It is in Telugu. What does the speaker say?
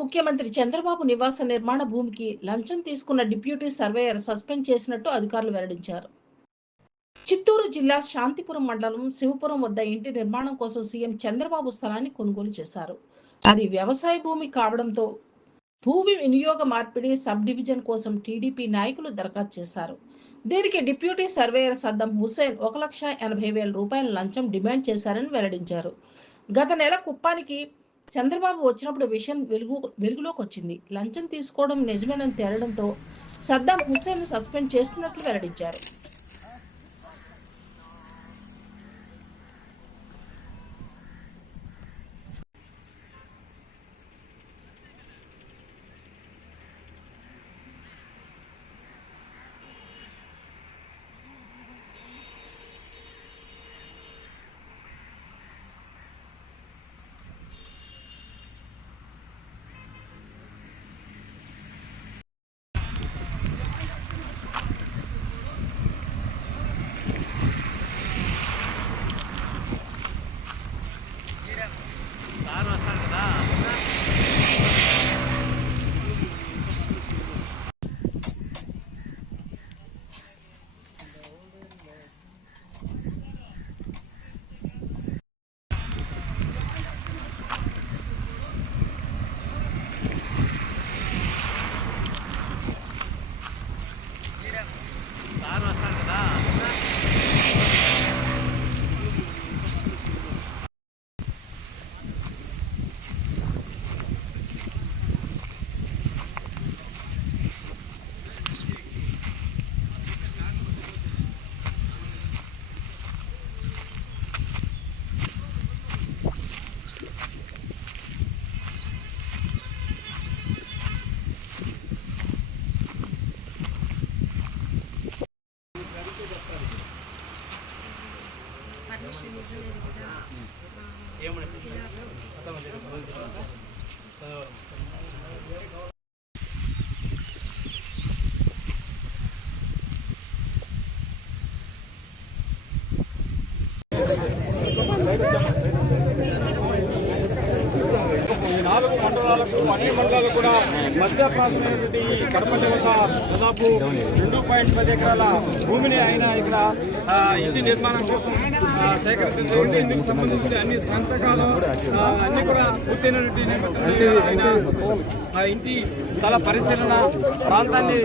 ముఖ్యమంత్రి చంద్రబాబు నివాస నిర్మాణ భూమికి లంచం తీసుకున్న డిప్యూటీ సర్వేయర్ సస్పెండ్ చేసినట్టు అధికారులు వెల్లడించారు. చిత్తూరు జిల్లా శాంతిపురం మండలం శివపురం వద్ద ఇంటి నిర్మాణం కోసం సీఎం చంద్రబాబు స్థలాన్ని కొనుగోలు చేశారు. అది వ్యవసాయ భూమి కావడంతో భూమి వినియోగ మార్పిడి సబ్ డివిజన్ కోసం టీడీపీ నాయకులు దరఖాస్తు చేశారు. దీనికి డిప్యూటీ సర్వేయర్ సద్దం హుస్సేన్ 1,80,000 రూపాయల లంచం డిమాండ్ చేశారని వెల్లడించారు. గత నెల కుప్పానికి చంద్రబాబు వచ్చినప్పుడు విషయం వెలుగులోకి వచ్చింది. లంచం తీసుకోవడం నిజమేనని తేలడంతో సద్దం హుస్సేన్ సస్పెండ్ చేస్తున్నట్లు వెల్లడించారు. నాలుగు మండలాలకు అన్ని మండలాలు కూడా మధ్య ప్రాంతమైనటువంటి కడప వద్ద దాదాపు 2.10 ఎకరాల భూమిని ఆయన ఇక్కడ ఇంటి నిర్మాణం కోసం సేకరించింది. ఇందుకు సంబంధించిన అన్ని సంతకాలు అన్ని కూడా పూర్తయినటువంటి నేపథ్యంలో ఆయన ఇంటి స్థల పరిశీలన ప్రాంతాన్ని